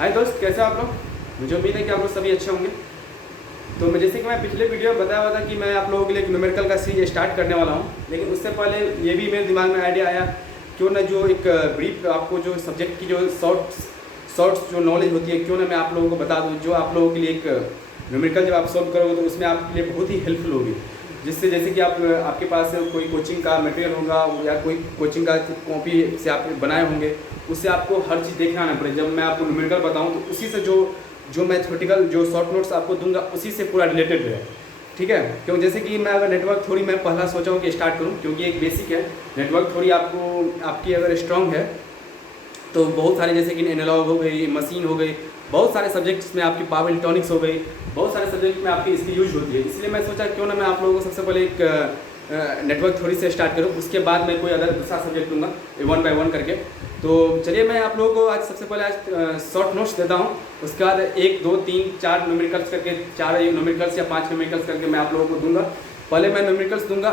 हाय दोस्त, कैसे हो आप लोग। मुझे उम्मीद है कि आप लोग सभी अच्छे होंगे। तो मैं जैसे कि मैं पिछले वीडियो में बताया हुआ था कि मैं आप लोगों के लिए एक न्यूमेरिकल का सीरीज स्टार्ट करने वाला हूँ, लेकिन उससे पहले ये भी मेरे दिमाग में आइडिया आया क्यों ना जो एक ब्रीफ आपको जो सब्जेक्ट की जो शॉर्ट्स जो नॉलेज होती है क्यों ना मैं आप लोगों को बता दूँ, जो आप लोगों के लिए एक न्यूमेरिकल जब आप सॉल्व करोगे तो उसमें आपके लिए बहुत ही हेल्पफुल होगी। जिससे जैसे कि आपके पास कोई कोचिंग का मटेरियल होगा या कोई कोचिंग का कॉपी से आप बनाए होंगे, उससे आपको हर चीज़ देखना ना पड़े। जब मैं आपको न्यूमेरिकल बताऊं तो उसी से जो मैथमेटिकल जो शॉर्ट नोट्स आपको दूंगा उसी से पूरा रिलेटेड है, ठीक है। क्यों जैसे कि मैं अगर नेटवर्क थ्योरी मैं पहला सोचा हूँ कि स्टार्ट करूँ, क्योंकि एक बेसिक है नेटवर्क थ्योरी। आपकी अगर स्ट्रॉन्ग है तो बहुत सारे जैसे कि एनालॉग हो गई, मशीन हो गई, बहुत सारे सब्जेक्ट्स में आपकी पावर इलेक्ट्रॉनिक्स हो गई, बहुत सारे सब्जेक्ट में आपकी इसकी यूज होती है। इसलिए मैं सोचा क्यों ना मैं आप लोगों को सबसे पहले एक नेटवर्क थ्योरी से स्टार्ट करूं, उसके बाद मैं कोई अदर दूसरा सब्जेक्ट लूँगा 1 बाय 1 करके। तो चलिए मैं आप लोगों को आज सबसे पहले आज शॉर्ट नोट्स देता हूं, उसके बाद 1 2 3 4 न्यूमेरिकल्स करके 4 न्यूमेरिकल्स या 5 न्यूमेरिकल्स करके मैं आप लोगों को दूंगा। पहले मैं न्यूमेरिकल्स दूंगा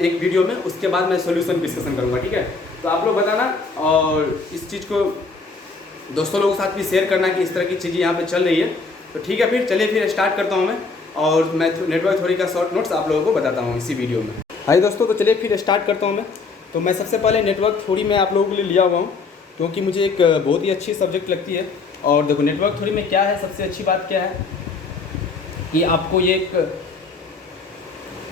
एक वीडियो में, उसके बाद मैं सोल्यूशन डिस्कशन करूँगा, ठीक है। तो आप लोग बताना और इस चीज़ को दोस्तों लोगों के साथ भी शेयर करना कि इस तरह की चीज़ें यहाँ पे चल रही है। तो ठीक है, फिर चलिए फिर स्टार्ट करता हूँ मैं, और मैं नेटवर्क थ्योरी का शॉर्ट नोट्स आप लोगों को बताता हूँ इसी वीडियो में। हाय दोस्तों, तो चलिए फिर स्टार्ट करता हूँ मैं। तो मैं सबसे पहले नेटवर्क थ्योरी मैं आप लोगों के लिए लिया हुआ हूँ, क्योंकि मुझे एक बहुत ही अच्छी सब्जेक्ट लगती है। और देखो नेटवर्क थ्योरी में क्या है, सबसे अच्छी बात क्या है कि आपको ये एक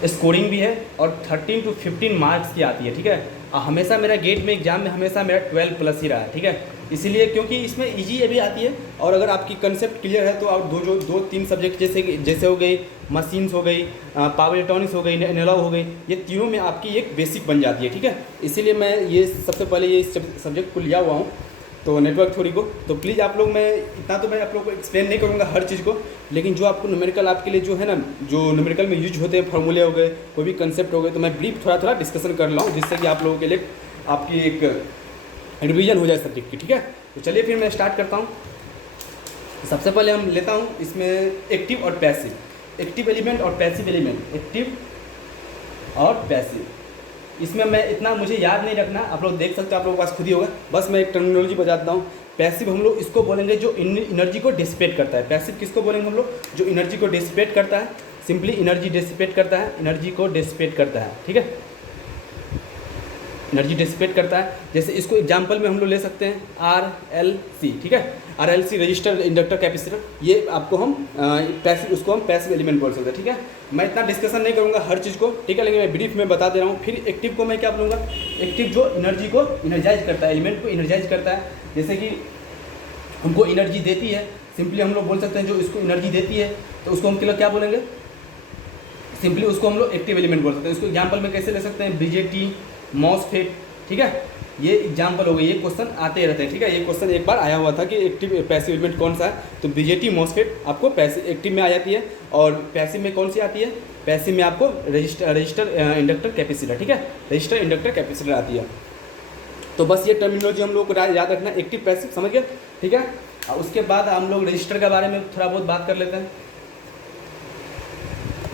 स्कोरिंग भी है और 13 to 15 मार्क्स की आती है, ठीक है। हमेशा मेरा गेट में एग्जाम में हमेशा मेरा 12+ ही रहा है, ठीक है। इसीलिए क्योंकि इसमें इजी ये भी आती है, और अगर आपकी कंसेप्ट क्लियर है तो आप दो तीन सब्जेक्ट जैसे हो गई मशीन्स हो गई, पावर इलेक्ट्रॉनिक्स हो गई, एनालॉग हो गई, ये तीनों में आपकी एक बेसिक बन जाती है, ठीक है। इसीलिए मैं ये सबसे पहले ये सब्जेक्ट को लिया हुआ हूँ, तो नेटवर्क थ्योरी को। तो प्लीज़ आप लोग, मैं इतना तो मैं आप लोग को एक्सप्लेन नहीं करूँगा हर चीज़ को, लेकिन जो आपको न्यूमेरिकल आपके लिए जो है ना, जो न्यूमेरिकल में यूज होते हैं फार्मूले हो गए, कोई भी कंसेप्ट हो गए, तो मैं ब्रीफ थोड़ा डिस्कशन कर रहा हूँ, जिससे कि आप लोगों के लिए आपकी एक रिवीजन हो जाए सब्जेक्ट की, ठीक है। तो चलिए फिर मैं स्टार्ट करता हूँ। सबसे पहले हम लेता हूँ इसमें एक्टिव और पैसिव, एक्टिव एलिमेंट और पैसिव एलिमेंट, एक्टिव और पैसिव। इसमें मैं इतना मुझे याद नहीं रखना, आप लोग देख सकते हो, आप लोगों के पास खुद ही होगा। बस मैं एक टर्मिनोलॉजी बताता हूँ। पैसिव हम लोग इसको बोलेंगे जो एनर्जी को डिसिपेट करता है। पैसिव किसको बोलेंगे हम लोग? जो एनर्जी को डिसिपेट करता है, सिंपली एनर्जी डिसिपेट करता है, एनर्जी को डिसिपेट करता है, ठीक है। एनर्जी डिसिपेट करता है। जैसे इसको एग्जांपल में हम लोग ले सकते हैं RLC, ठीक है। RLC रजिस्टर, इंडक्टर, कैपेसिटर, ये आपको हम पैसिव, उसको हम पैसिव एलिमेंट बोल सकते हैं, ठीक है। मैं इतना डिस्कशन नहीं करूँगा हर चीज़ को, ठीक है, लेकिन मैं ब्रीफ में बता दे रहा हूँ। फिर एक्टिव को मैं क्या बोलूँगा? एक्टिव जो एनर्जी को इनर्जाइज करता है, एलिमेंट को इनर्जाइज करता है, जैसे कि हमको एनर्जी देती है। सिंपली हम लोग बोल सकते हैं जो इसको एनर्जी देती है, तो उसको हम क्या बोलेंगे? सिंपली उसको हम लोग एक्टिव एलिमेंट बोल सकते हैं। इसको एग्जाम्पल में कैसे ले सकते हैं? BJT, मॉसफेट, ठीक है। ये एग्जाम्पल हो गई, ये क्वेश्चन आते रहते हैं, ठीक है। ये क्वेश्चन एक बार आया हुआ था कि एक्टिव पैसिव एलिमेंट कौन सा है, तो BJT, मॉसफेट आपको पैसिव एक्टिव में आ जाती है, और पैसिव में कौन सी आती है? पैसिव में आपको रजिस्टर, इंडक्टर, कैपेसिटर, ठीक है। रजिस्टर, इंडक्टर, कैपेसिटर आती है। तो बस ये टर्मिनोलॉजी हम लोग को याद रखना, एक्टिव पैसिव, समझ गए, ठीक है। और उसके बाद हम लोग रजिस्टर के बारे में थोड़ा बहुत बात कर लेते हैं।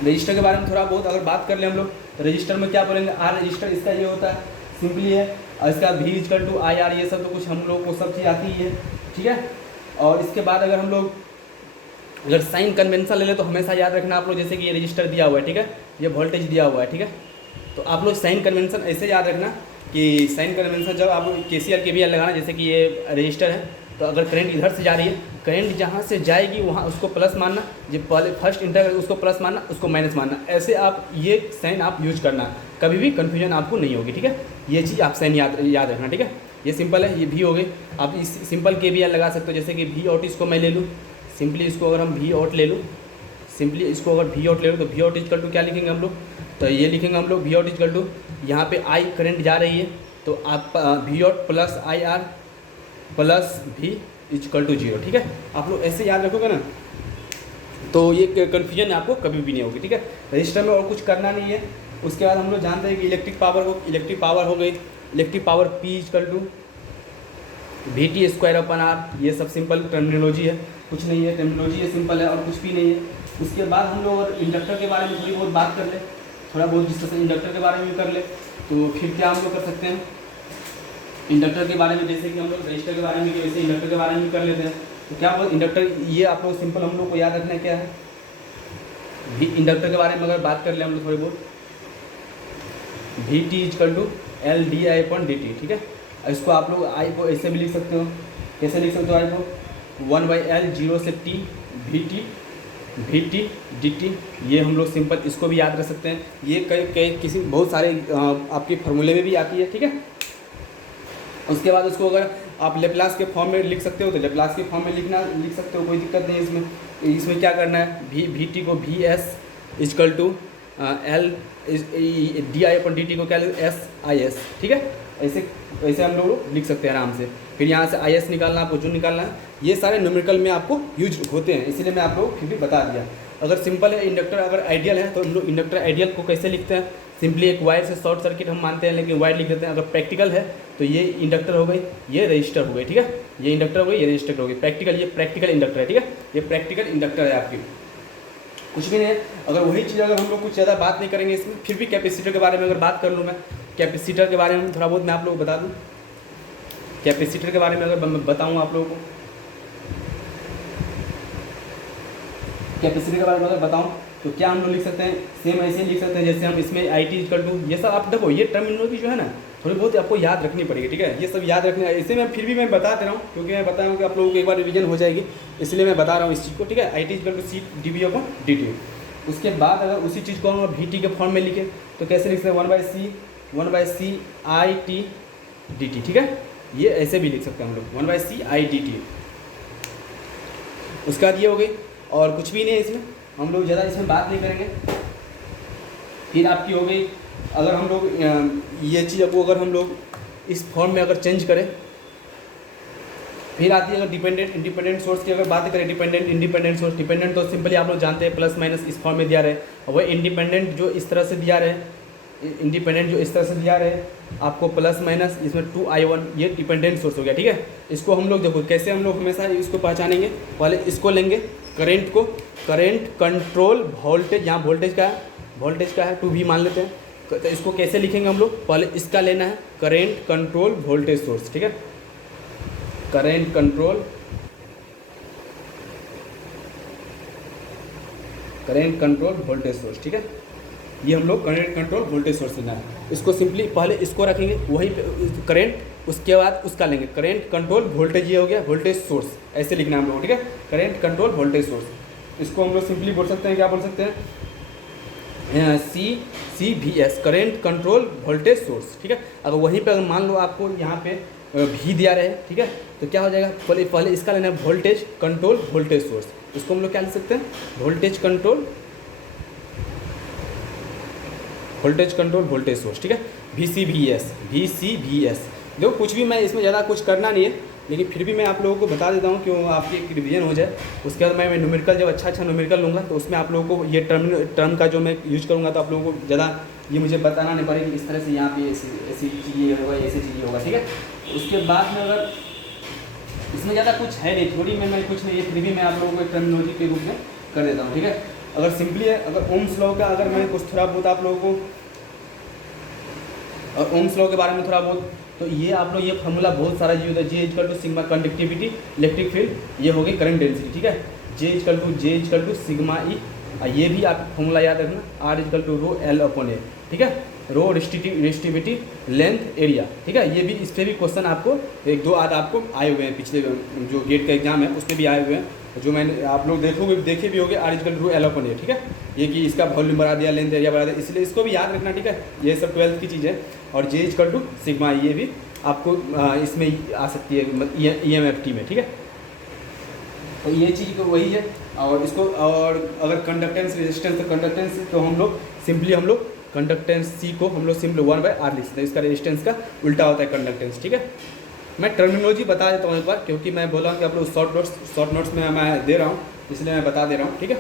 रजिस्टर के बारे में थोड़ा बहुत अगर बात कर ले हम लोग, तो रजिस्टर में क्या बोलेंगे? R रजिस्टर, इसका ये होता है, सिंपली है। और इसका V=IR, ये सब तो कुछ हम लोग को सब चीज़ आती ही है, ठीक है। और इसके बाद अगर हम लोग अगर साइन कन्वेंशन ले लें तो हमेशा याद रखना आप लोग, जैसे कि ये रजिस्टर दिया हुआ है, ठीक है, ये वोल्टेज दिया हुआ है, ठीक है। तो आप लोग साइन कन्वेंशन ऐसे याद रखना कि साइन कन्वेंशन जब आप KCL KVL लगाना, जैसे कि ये रजिस्टर है, तो अगर करंट इधर से जा रही है, करंट जहाँ से जाएगी वहाँ उसको प्लस मानना, जो पहले फर्स्ट इंटर उसको प्लस मानना, उसको माइनस मानना, ऐसे आप ये साइन आप यूज करना, कभी भी कन्फ्यूजन आपको नहीं होगी, ठीक है। ये चीज़ आप साइन याद रखना, ठीक है। ये सिंपल है, ये भी हो गई। आप इस सिंपल KVL लगा सकते हो, जैसे कि V0 इसको मैं ले लूँ, सिंपली इसको अगर हम V0 ले लूँ, सिंपली इसको अगर V0 ले लूँ, तो V0 इक्वल टू क्या लिखेंगे हम लोग? तो ये लिखेंगे हम लोग V0 इक्वल टू, यहाँ पे I करंट जा रही है, तो आप V0 plus IR plus V equal to 0, ठीक है। आप लोग ऐसे याद रखोगे ना, तो ये कन्फ्यूजन आपको कभी भी नहीं होगी, ठीक है। रजिस्टर में और कुछ करना नहीं है। उसके बाद हम लोग जानते हैं कि इलेक्ट्रिक पावर हो गई, electric power P equal to VT²/R, ये सब सिंपल टर्मिनोलॉजी है, कुछ नहीं है, टर्मिनोलॉजी है, सिंपल है, और कुछ भी नहीं है। उसके बाद हम लोग इंडक्टर के बारे में थोड़ी बहुत बात कर ले, थोड़ा बहुत डिस्कशन इंडक्टर के बारे में कर ले, तो फिर क्या हम लोग कर सकते हैं? इंडक्टर के बारे में, जैसे कि हम लोग रजिस्टर के बारे में, वैसे इंडक्टर के बारे में कर लेते हैं। तो क्या बोल इंडक्टर, ये आप लोग सिंपल हम लोग को याद रखना क्या है, इंडक्टर के बारे में अगर बात कर ले हम लोग थोड़ी बहुत, V T equal to L D I upon D T, ठीक है। इसको आप लोग आई को ऐसे भी लिख सकते हो, कैसे लिख सकते हो आई को, 1/L 0 से T V T D T, ये हम लोग सिंपल इसको भी याद रख सकते हैं। ये कई किसी बहुत सारे आपके फार्मूले में भी आती है, ठीक है। उसके बाद उसको अगर आप लेप्लास के फॉर्म में लिख सकते हो तो लेप्लास के फॉर्म में लिख सकते हो, कोई दिक्कत नहीं है इसमें क्या करना है, वी टी को V S equal to L D I upon D T को क्या एस आई एस, ठीक है। ऐसे हम लोग लिख सकते हैं आराम से। फिर यहाँ से आई एस निकालना, आपको जो निकालना है, ये सारे न्यूमेरिकल में आपको यूज होते हैं, इसीलिए मैं आप लोग फिर भी बता दिया। अगर सिंपल है इंडक्टर, अगर आइडियल है तो हम लोग इंडक्टर आइडियल को कैसे लिखते हैं, सिंपली एक वायर से शॉर्ट सर्किट हम मानते हैं लेकिन वायर लिख देते हैं। अगर प्रैक्टिकल है तो ये इंडक्टर हो गई, ये रजिस्टर हो गई, ठीक है। ये इंडक्टर हो गई, ये रजिस्टर हो गई। प्रैक्टिकल, ये प्रैक्टिकल इंडक्टर है, ठीक है। ये प्रैक्टिकल इंडक्टर है आपकी, कुछ भी नहीं है। अगर वही चीज़ अगर हम लोग कुछ ज़्यादा बात नहीं करेंगे इसमें, फिर भी कैपेसिटर के बारे में अगर बात कर लूँ मैं, कैपेसिटर के बारे में थोड़ा बहुत मैं आप लोगों को बता दूँ। कैपेसिटर के बारे में अगर मैं बताऊँ आप लोगों को, कैपेसिटर के बारे में अगर बताऊँ तो क्या हम लोग लिख सकते हैं, सेम ऐसे लिख सकते हैं जैसे हम इसमें आई टी इक्वल टू, ये सब आप देखो, ये टर्मिनोलॉजी जो है ना थोड़ी बहुत आपको याद रखनी पड़ेगी, ठीक है। ये सब याद रखना है, इसे मैं फिर भी मैं बता दे रहा हूँ क्योंकि मैं बता रहा हूँ कि आप लोगों को एक बार रिवीजन हो जाएगी, इसलिए मैं बता रहा हूँ इस चीज़ को, ठीक है। I T equal to C D B upon D T. उसके बाद अगर उसी चीज़ को हम वी टी के फॉर्म में लिखे तो कैसे लिख सकते हैं, 1/C I T D T, ठीक है। ये ऐसे भी लिख सकते हैं हम लोग, 1/C आई डी टी। उसके बाद ये हो गई, और कुछ भी नहीं है इसमें, हम लोग ज़्यादा इसमें बात नहीं करेंगे। फिर आपकी हो गई, अगर हम लोग ये चीज़ को अगर हम लोग इस फॉर्म में अगर चेंज करें, फिर आती है अगर डिपेंडेंट इंडिपेंडेंट सोर्स की अगर बात करें, डिपेंडेंट इंडिपेंडेंट सोर्स। डिपेंडेंट तो सिंपली आप लोग जानते हैं प्लस माइनस इस फॉर्म में दिया रहे, और वह इंडिपेंडेंट जो इस तरह से दिया रहे, इंडिपेंडेंट जो इस तरह से दिया रहे आपको प्लस माइनस इसमें 2I1, ये डिपेंडेंट सोर्स हो गया, ठीक है। इसको हम लोग देखो कैसे हम लोग हमेशा इसको पहचानेंगे, पहले इसको लेंगे करंट को, करंट कंट्रोल वोल्टेज, यहाँ वोल्टेज का है 2V मान लेते हैं, तो इसको कैसे लिखेंगे हम लोग, पहले इसका लेना है करंट कंट्रोल वोल्टेज सोर्स, ठीक है। करंट कंट्रोल वोल्टेज सोर्स, ठीक है। ये हम लोग करंट कंट्रोल वोल्टेज सोर्स लेना है, इसको सिंपली पहले इसको रखेंगे वहीं पे करंट, उसके बाद उसका लेंगे करंट कंट्रोल वोल्टेज, ये हो गया वोल्टेज सोर्स, ऐसे लिखना है हम लोग, ठीक है। करंट कंट्रोल वोल्टेज सोर्स, इसको हम लोग सिंपली बोल सकते हैं, क्या बोल सकते हैं, CVS, current control voltage source, ठीक है। अगर वहीं पे अगर मान लो आपको यहाँ पे भी दिया रहे, ठीक है, तो क्या हो जाएगा, पहले इसका लेना है वोल्टेज कंट्रोल वोल्टेज सोर्स, इसको हम लोग क्या लिख सकते हैं, वोल्टेज कंट्रोल वोल्टेज सोर्स, ठीक है। VCVS। देखो कुछ भी मैं इसमें ज़्यादा कुछ करना नहीं है, लेकिन फिर भी मैं आप लोगों को बता देता हूँ क्यों आपकी एक रिवीजन हो जाए। उसके बाद मैं न्यूमेरिकल जब अच्छा न्यूमेरिकल लूँगा तो उसमें आप लोगों को ये टर्म का जो मैं यूज करूँगा तो आप लोगों को ज़्यादा ये मुझे बताना नहीं पड़ेगा कि इस तरह से यहाँ पे ऐसी चीज़ें होगा, ऐसी चीज़ें होगा, ठीक है। उसके बाद में अगर इसमें ज़्यादा कुछ है नहीं, थोड़ी मैं कुछ नहीं, फिर भी मैं आप लोगों को एक टर्मिनोलॉजी के रूप में कर देता हूँ, ठीक है। अगर सिंपली है, अगर ओम्स लॉ का अगर मैं कुछ थोड़ा बहुत आप लोगों को, और ओम्स लॉ के बारे में थोड़ा बहुत, तो ये आप लोग ये फार्मूला बहुत सारा यूज है, J equal to sigma conductivity electric field, ये हो गई करंट डेंसिटी, ठीक है। J equal to sigma E, ये भी आप फार्मूला याद रखना, R equal to rho L upon A, ठीक है। रो रेजिस्टिविटी लेंथ एरिया, ठीक है। ये भी इस पर भी क्वेश्चन आपको एक दो आध आपको आए हुए हैं, पिछले जो गेट का एग्जाम है उसमें भी आए हुए हैं, जो मैंने आप लोग देखे भी होंगे, R equal to L upon A, ठीक है। ये कि इसका वॉल्यूम बढ़ा दिया, लेंथ एरिया बढ़ा दिया, इसलिए इसको भी याद रखना, ठीक है। ये सब 12th की चीज़ है। और J इक्वल टू सिग्मा, ये भी आपको इसमें आ सकती है EMFT में, ठीक है। तो ये चीज़ तो वही है। और इसको, और अगर कंडक्टेंस रेजिस्टेंस, तो कंडक्टेंस तो हम लोग सिंपली कंडक्टेंस C को हम लोग सिंपली 1/R लिख सकते हैं, इसका रेजिस्टेंस का उल्टा होता है कंडक्टेंस, ठीक है। मैं टर्मिनोलॉजी बता देता हूँ एक बार, क्योंकि मैं बोला हूँ कि आप लोग शॉर्ट नोट्स में मैं दे रहा हूँ, इसलिए मैं बता दे रहा हूँ, ठीक है।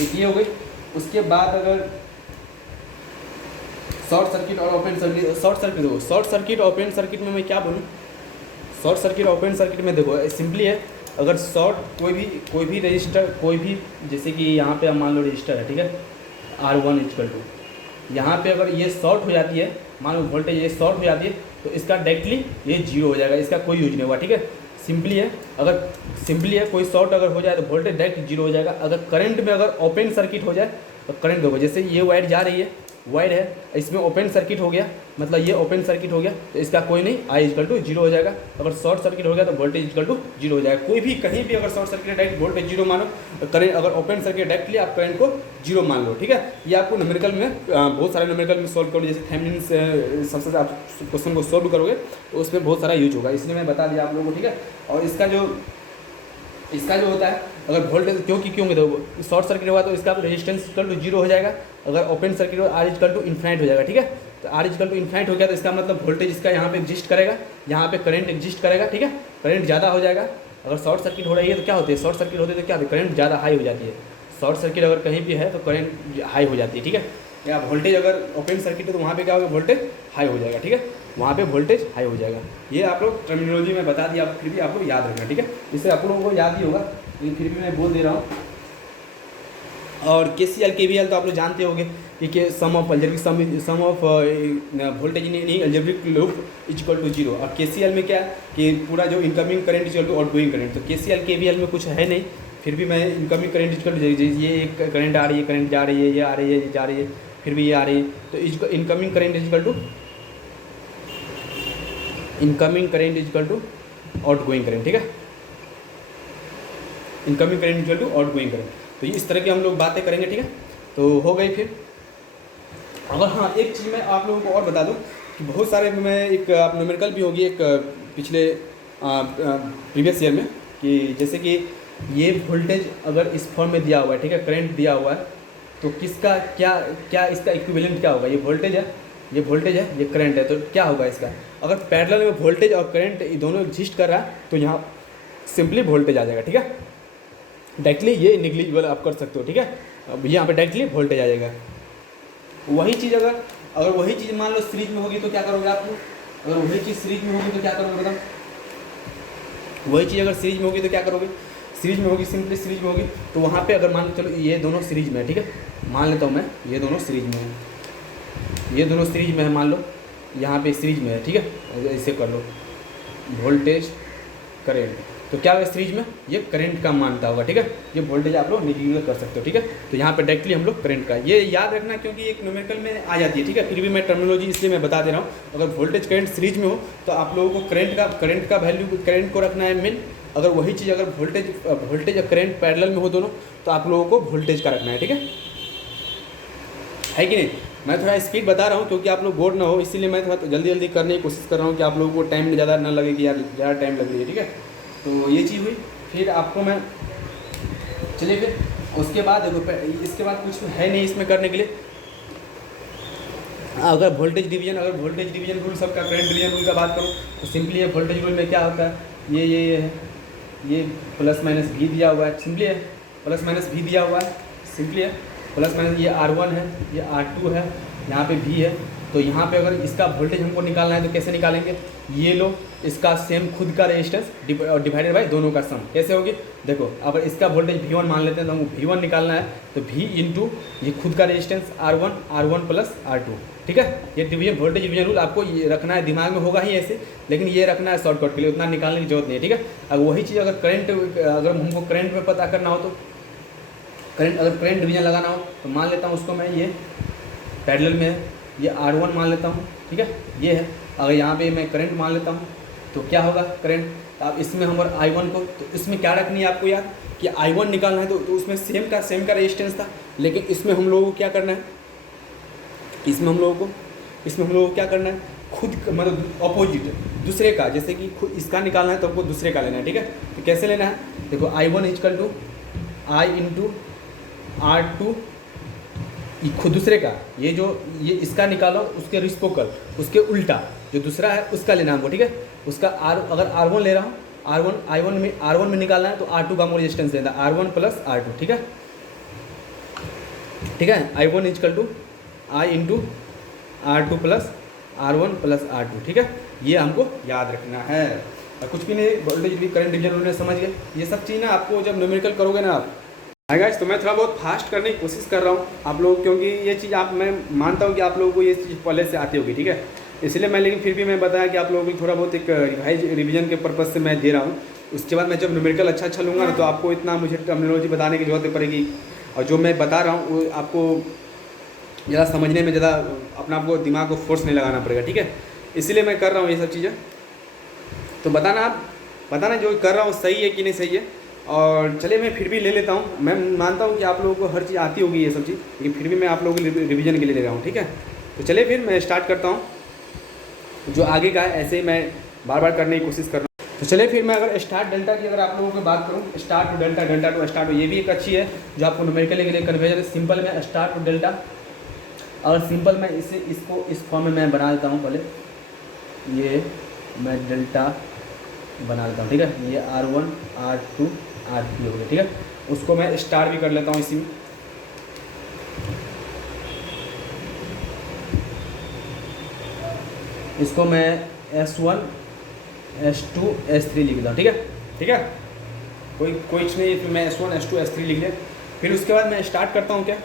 एक ये हो गई। उसके बाद अगर शॉर्ट सर्किट और open circuit, short circuit open circuit में मैं क्या बोलूँ, शॉर्ट सर्किट ओपन सर्किट में देखो सिंपली है, अगर शॉर्ट कोई भी रजिस्टर, कोई भी, जैसे कि यहाँ पे मान लो रजिस्टर है, ठीक है, R1 इक्वल टू, यहाँ पे अगर ये शॉर्ट हो जाती है, मान लो वोल्टेज ये शॉर्ट हो जाती है, तो इसका डायरेक्टली ये जीरो हो जाएगा, इसका कोई यूज नहीं होगा, ठीक है। सिंपली है, अगर सिंपली है कोई शॉर्ट अगर हो जाए तो वोल्टेज डायरेक्ट जीरो हो जाएगा। अगर करंट में अगर ओपन सर्किट हो जाए तो करंट होगा। जैसे ये वायर जा रही है, वायर है, इसमें ओपन सर्किट हो गया, मतलब ये ओपन सर्किट हो गया तो इसका कोई नहीं, आई इजकल टू जीरो हो जाएगा। अगर शॉर्ट सर्किट हो गया तो वोल्टेज इजकल टू जीरो हो जाएगा। कोई भी कहीं भी अगर शॉर्ट सर्किट है डायरेक्ट वोल्टेज जीरो मानो, करेंट अगर ओपन सर्किट डायरेक्टली आप करंट को जीरो मान लो, ठीक है। ये आपको न्यूमेरिकल में बहुत सारे न्यूमेरिकल में सॉल्व करोगे, जैसे थेवेनिन सबसे आप क्वेश्चन को सॉल्व करोगे तो उसमें बहुत सारा यूज होगा, इसलिए मैं बता दिया आप लोगों को, ठीक है। और इसका जो होता है अगर वोल्टेज क्योंकि तो शॉर्ट सर्किट हुआ तो इसका रेजिस्टेंस इक्वल टू जीरो हो जाएगा। अगर ओपन सर्किट हो आर इक्वल टू इन्फिनिट हो जाएगा, ठीक है। तो आर इक्वल टू इन्फिनिट हो गया तो इसका मतलब वोल्टेज इसका यहाँ पे एग्जिस्ट करेगा, यहाँ पे करंट एग्जिस्ट करेगा, ठीक है। करंट ज़्यादा हो जाएगा। अगर शॉर्ट सर्किट हो रही है तो क्या होती है, शॉर्ट सर्किट होती है तो क्या होती है, करंट ज़्यादा हाई हो जाती है। शॉर्ट सर्किट अगर कहीं भी है तो करंट हाई हो जाती है, ठीक है। या वोल्टेज अगर ओपन सर्किट है तो वहाँ पे क्या होगा, वोल्टेज हाई हो जाएगा, ठीक है। वहाँ पे वोल्टेज हाई हो जाएगा। ये आप लोग टर्मिनोलॉजी में बता दिया, फिर भी आप लोग याद रखना, ठीक है। इससे आप लोगों को याद ही होगा, लेकिन फिर भी मैं बोल दे रहा हूँ। और KCL KVL तो आप लोग जानते होंगे कि sum of algebraic sum of voltage in algebraic loop is equal to zero. और KCL में क्या कि पूरा जो incoming current is equal to outgoing current. तो KCL KVL में कुछ है नहीं, फिर भी मैं incoming current is equal to ये एक करंट आ रही है, करंट जा रही है, ये आ रही है, ये जा रही है, फिर भी ये आ रही है, तो incoming current is equal to outgoing current, ठीक है। Incoming current equal to outgoing current. तो ये इस तरह की हम लोग बातें करेंगे, ठीक है। तो हो गई फिर। अगर हाँ एक चीज़ मैं आप लोगों को और बता दूं कि बहुत सारे मैं एक आप न्यूमेरिकल भी होगी एक पिछले प्रीवियस ईयर में, कि जैसे कि ये वोल्टेज अगर इस फॉर्म में दिया हुआ है, ठीक है, करंट दिया हुआ है, तो किसका क्या इसका इक्विवेलेंट क्या होगा। ये वोल्टेज है, ये वोल्टेज है, ये करंट है, तो क्या होगा इसका। अगर पैरेलल में वोल्टेज और करंट दोनों एग्जिस्ट कर रहा है तो यहाँ सिंपली वोल्टेज आ जाएगा, ठीक है। डायरेक्टली ये निगलिजिबल आप कर सकते हो, ठीक है। अब यहाँ पे डायरेक्टली वोल्टेज आ जाएगा। वही चीज़ अगर वही चीज़ मान लो सीरीज में होगी तो क्या करोगे आप लोग। अगर वही चीज़ सीरीज में होगी तो क्या करोगे बताओ। वही चीज़ अगर सीरीज में होगी तो क्या करोगे, सीरीज में होगी, सिंपली सीरीज में होगी तो वहाँ पे अगर मान लो चलो ये दोनों सीरीज में है, ठीक है, मान लेता हूँ मैं ये दोनों सीरीज में है, ये दोनों सीरीज में है, मान लो यहाँ पे सीरीज में है, ठीक है। ऐसे कर लो वोल्टेज करेंट, तो क्या होगा सीरीज में ये करंट का मानता होगा, ठीक है। ये वोल्टेज आप लोग निगेटिव कर सकते हो, ठीक है। तो यहाँ पे डायरेक्टली हम लोग करंट का ये याद रखना, क्योंकि एक न्यूमेरिकल में आ जाती है, ठीक है। फिर भी मैं टर्मिनोलॉजी इसलिए मैं बता दे रहा हूँ। अगर वोल्टेज करंट सीरीज में हो तो आप लोगों को करंट का वैल्यू करंट को रखना है मेन। अगर वही चीज़ अगर वोल्टेज और करंट पैरेलल में हो दोनों तो आप लोगों को वोल्टेज का रखना है, ठीक है कि नहीं। मैं थोड़ा स्पीड बता रहा हूँ क्योंकि आप लोग बोर ना हो, इसीलिए मैं थोड़ा जल्दी जल्दी करने की कोशिश कर रहा हूँ कि आप लोगों को टाइम ज़्यादा ना लगे कि यार ज़्यादा टाइम लग रही है, ठीक है। तो ये चीज़ हुई। फिर आपको मैं चलिए फिर उसके बाद देखो, इसके बाद कुछ है नहीं इसमें करने के लिए। अगर वोल्टेज डिवीजन रूल सबका, करंट डिवीजन रूल का बात करूँ तो सिंपली है वोल्टेज रूल में क्या होता है, ये है, ये प्लस माइनस भी दिया हुआ है, सिंपली है प्लस माइनस भी दिया हुआ है, सिंपली है प्लस माइनस, ये R1 है, ये R2 है, यहाँ पे भी है। तो यहाँ पे अगर इसका वोल्टेज हमको निकालना है तो कैसे निकालेंगे, ये लो इसका सेम खुद का रेजिस्टेंस डिवाइडेड बाय दोनों का सम, कैसे होगी देखो। अगर इसका वोल्टेज V1 मान लेते हैं तो हमको V1 निकालना है तो V इंटू ये खुद का रेजिस्टेंस R1 प्लस R2, ठीक है। ये डिवीजन वोल्टेज डिवीजन रूल आपको ये रखना है, दिमाग में होगा ही ऐसे, लेकिन ये रखना है शॉर्टकट के लिए, उतना निकालने की जरूरत नहीं है, ठीक है। अगर वही चीज़ अगर हमको करंट में पता करना हो तो अगर करंट डिवीजन लगाना हो तो मान लेता हूँ उसको मैं, ये पैरेलल में है, ये R1 मान लेता हूँ, ठीक है, ये है। अगर यहाँ पे मैं करंट मान लेता हूँ तो क्या होगा करंट, तो आप इसमें हमारे I1 को, तो इसमें क्या रखनी है आपको याद कि I1 निकालना है तो उसमें सेम का रेजिस्टेंस था, लेकिन इसमें हम लोगों को क्या करना है, इसमें हम लोगों को क्या करना है, खुद मतलब अपोजिट दूसरे का, जैसे कि खुद इसका निकालना है तो हमको दूसरे का लेना है, ठीक है। तो कैसे लेना है देखो, I1 equal to I into R2 खुद दूसरे का, ये इसका निकालो उसके रिस्पोकल, उसके उल्टा जो दूसरा है उसका लेना हमको, ठीक है। उसका अगर R1 ले रहा हूँ, R1 में निकालना है तो R2 का हमको रेजिस्टेंस लेना है, R1 प्लस R2, ठीक है। I1 equal to I into R2 plus R1 plus R2, ठीक है। ये हमको याद रखना है, और कुछ भी नहीं, वोल्टेज भी करंट डिवीजन रूल में समझ गए। ये सब चीज़ ना आपको जब न्यूमेरिकल करोगे ना आप, हाय गाइस, तो मैं थोड़ा बहुत फास्ट करने की कोशिश कर रहा हूँ आप लोग, क्योंकि ये चीज़ मैं मानता हूँ कि आप लोगों को ये चीज़ पहले से आती होगी, ठीक है। इसलिए मैं, लेकिन फिर भी मैं बताया कि आप लोगों को थोड़ा बहुत एक रिवीजन के पर्पज़ से मैं दे रहा हूँ। उसके बाद मैं जब न्यूमेरिकल अच्छा लूँगा ना, तो आपको इतना मुझे टर्मिनोलॉजी बताने की ज़रूरत पड़ेगी, और जो मैं बता रहा हूँ वो आपको ज़्यादा समझने में ज़्यादा अपना आपको दिमाग को फोर्स नहीं लगाना पड़ेगा, ठीक है। इसलिए मैं कर रहा हूँ ये सब चीज़ें। तो बताना जो कर रहा हूँ सही है कि नहीं सही है। और चलिए मैं फिर भी ले लेता हूँ। मैं मानता हूँ कि आप लोगों को हर चीज़ आती होगी ये सब चीज़, लेकिन फिर भी मैं आप लोगों के रिवीजन के लिए ले रहा हूँ, ठीक है। तो चलिए फिर मैं स्टार्ट करता हूँ। जो आगे का है ऐसे ही मैं बार बार करने की कोशिश कर रहा हूँ। तो चलिए फिर मैं अगर स्टार्ट डेल्टा की अगर आप लोगों की बात करूँ, star to delta, delta to star, ये भी एक अच्छी है जो आपको न्यूमेरिकल के लिए कन्वर्जन है। सिंपल में स्टार्ट टू डेल्टा, और सिंपल में इसको इस फॉर्म में मैं बना देता हूँ। पहले ये मैं डेल्टा बना देता हूँ, ठीक है। ये R1 R2 R3 हो गया, ठीक है। उसको मैं स्टार भी कर लेता हूँ इसी में। इसको मैं S1 S2 S3 लिख देता हूँ, ठीक है, ठीक है। कोई कुछ नहीं, फिर मैं S1 S2 S3 लिख लिया। फिर उसके बाद मैं स्टार्ट करता हूँ। क्या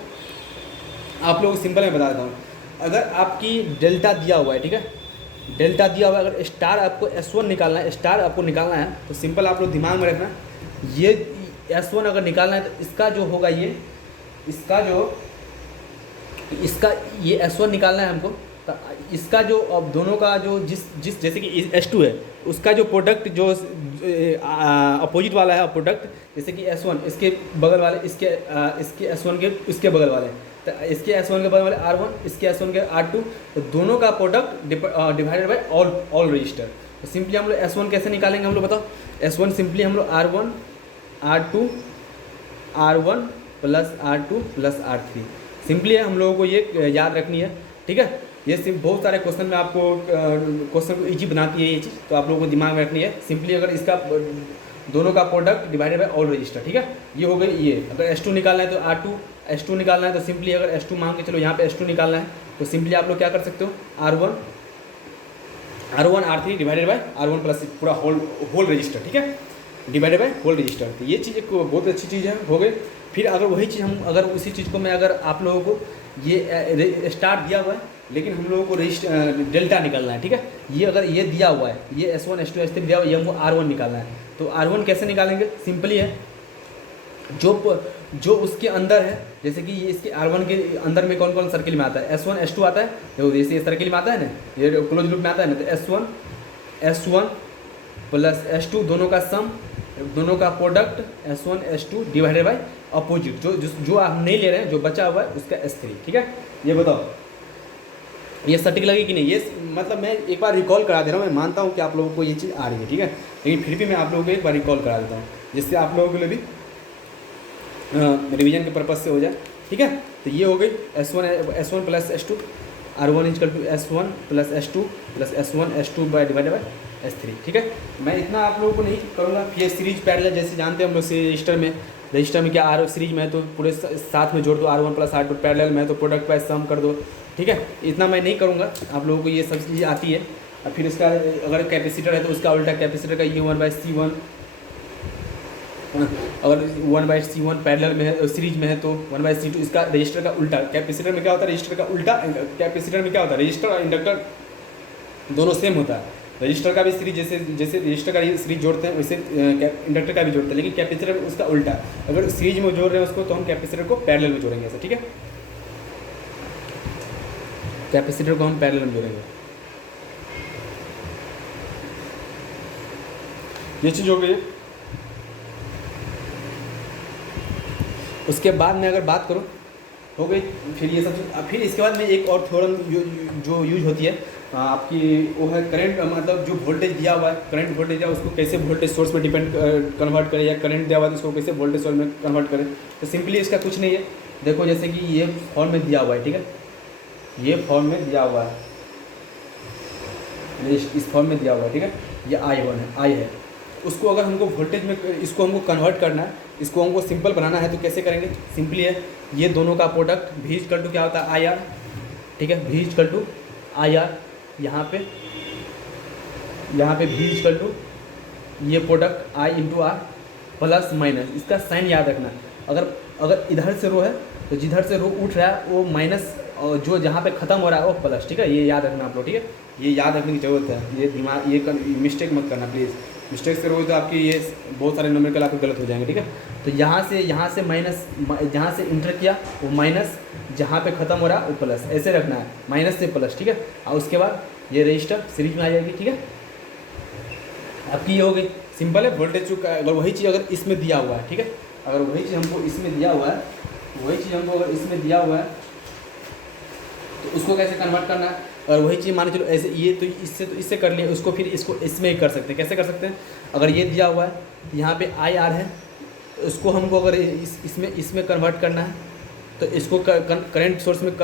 आप लोग सिंपल में बता देता हूँ। अगर आपकी डेल्टा दिया हुआ है, ठीक है, डेल्टा दिया हुआ है, अगर स्टार आपको S1 निकालना है, स्टार आपको निकालना है, तो सिंपल आप लोग दिमाग में रखना, ये S1 अगर निकालना है तो इसका जो होगा ये इसका ये S1 निकालना है हमको। तो इसका जो अब दोनों का जो जिस जैसे कि S2 है, उसका जो प्रोडक्ट जो अपोजिट वाला है प्रोडक्ट, जैसे कि S1 इसके बगल वाले इसके S1 के इसके बगल वाले, तो इसके S1 के बगल वाले R1, इसके S1 के R2, तो दोनों का product divided by all register. तो सिंपली हम लोग S1 कैसे निकालेंगे, हम लोग बताओ। S1 सिंपली हम लोग R1 plus R2 plus R3 simply है, हम लोगों को ये याद रखनी है, ठीक है। ये बहुत सारे क्वेश्चन में आपको क्वेश्चन को ईजी बनाती है ये चीज़, तो आप लोगों को दिमाग में रखनी है। सिंपली अगर इसका दोनों का product divided by all register, ठीक है, ये हो गई। ये अगर S2 निकालना है तो R2 S2 निकालना है, तो सिंपली अगर S2 मांग के चलो यहाँ पे S2 निकालना है, तो सिंपली आप लोग क्या कर सकते हो, R1 R3 divided by R1 plus पूरा होल रजिस्टर, ठीक है, डिवाइडेड बाय होल रजिस्टर। तो ये चीज़ एक बहुत अच्छी चीज़ है, हो गई। फिर अगर वही चीज़ हम अगर उसी चीज़ को मैं अगर आप लोगों को ये स्टार्ट दिया हुआ है, लेकिन हम लोगों को डेल्टा निकालना है, ठीक है। ये अगर ये दिया हुआ है, ये S1 S2 S3 दिया हुआ है, ये हमको R1 निकालना है। तो R1 कैसे निकालेंगे, सिंपली है जो उसके अंदर है, जैसे कि ये इसके R1 के अंदर में कौन कौन सर्किल में आता है, S1 S2 आता है, देखो जैसे सर्किल में आता है ना, ये क्लोज लूप में आता है ना, तो S1 प्लस S2 दोनों का सम, दोनों का product S1 S2 divided by opposite, जो हम नहीं ले रहे हैं, जो बचा हुआ है उसका S3, ठीक है। ये बताओ ये सटीक लगी कि नहीं। ये मतलब मैं एक बार रिकॉल करा दे रहा हूँ। मैं मानता हूँ कि आप लोगों को ये चीज़ आ रही है, ठीक है, लेकिन फिर भी मैं आप लोगों को एक बार रिकॉल करा देता हूँ, जिससे आप लोगों के लिए भी रिवीजन के पर्पज़ से हो जाए, ठीक है। तो ये हो गई S1 plus S2, R1 equal to S1 plus S2 plus S1 S2 by divided by S3, ठीक है। मैं इतना आप लोगों को नहीं करूँगा। फिर सीरीज पैरेलल जैसे जानते हैं हम लोग रजिस्टर में क्या आर सीरीज में है तो पूरे साथ में जोड़ दो, R1 प्लस R2, पैरेलल में है तो प्रोडक्ट वाइज सम कर दो, ठीक है। इतना मैं नहीं करूँगा, आप लोगों को ये सब चीज़ें आती है। और फिर इसका अगर कैपेसिटर है तो उसका उल्टा कैपेसिटर का ये 1/C1, अगर 1/C1 पैरेलल में है सीरीज में है तो 1/C2, इसका रजिस्टर का उल्टा। कैपेसिटर में क्या होता है, रजिस्टर का उल्टा। कैपेसिटर में क्या होता है, रजिस्टर और इंडक्टर दोनों सेम होता है। रजिस्टर का भी सीरीज जैसे रजिस्टर का सीरीज जोड़ते हैं वैसे इंडक्टर का भी जोड़ते हैं, लेकिन कैपेसिटर में उसका उल्टा। अगर सीरीज में जोड़ रहे हैं उसको तो हम कैपेसिटर को पैरेलल में जोड़ेंगे ऐसा, ठीक है। कैपेसिटर को हम पैरेलल में जोड़ेंगे, ये चीज़ हो गई। उसके बाद में अगर बात करूँ हो गई, फिर ये सब चीज़। फिर इसके बाद में एक और थ्योरम जो यूज होती है आपकी, वो है करंट, मतलब जो वोल्टेज दिया हुआ है, करंट वोल्टेज दिया उसको कैसे वोल्टेज सोर्स में कन्वर्ट करें, या करंट दिया हुआ है उसको कैसे वोल्टेज सोर्स में कन्वर्ट करें। तो सिंपली इसका कुछ नहीं है, देखो जैसे कि ये फॉर्म में दिया हुआ है, ठीक है, ये फॉर्म में दिया हुआ है, इस फॉर्म में दिया हुआ है, ठीक है। ये I है, उसको अगर हमको वोल्टेज में इसको हमको कन्वर्ट करना है, इसको हमको सिंपल बनाना है तो कैसे करेंगे, सिंपली है ये दोनों का प्रोडक्ट V इक्वल टू क्या होता है IR, ठीक है। V इक्वल टू IR, यहाँ पे V इक्वल टू ये product I into R plus minus, इसका साइन याद रखना। अगर इधर से रो है तो जिधर से रो उठ रहा है वो माइनस और जो जहाँ पे ख़त्म हो रहा है वो प्लस, ठीक है। ये याद रखना आप लोग, ठीक है, ये याद रखने की ज़रूरत है। ये दिमाग ये मिस्टेक मत करना प्लीज़। मिस्टेक्स करोगे तो आपकी ये बहुत सारे न्यूमेरिकल आपके गलत हो जाएंगे, ठीक है। तो यहाँ से माइनस, जहाँ से इंटर किया वो माइनस, जहाँ पे ख़त्म हो रहा है वो प्लस, ऐसे रखना है, माइनस से प्लस, ठीक है। और उसके बाद ये रजिस्टर सीरीज में आ जाएगी, ठीक है। आपकी ये हो गई, सिंपल है। वोल्टेज जो अगर वही चीज़ अगर इसमें दिया हुआ है, ठीक है, अगर वही चीज़ हमको इसमें दिया हुआ है, वही चीज़ हमको अगर इसमें दिया हुआ है तो उसको कैसे कन्वर्ट करना है। अगर वही चीज़ मान चलो ऐसे, ये तो इससे कर लिया, उसको फिर इसको इसमें ही कर सकते हैं। कैसे कर सकते हैं, अगर ये दिया हुआ है तो यहाँ पे आई आर है, तो उसको हमको अगर इसमें कन्वर्ट करना है, तो इसको करंट सोर्स में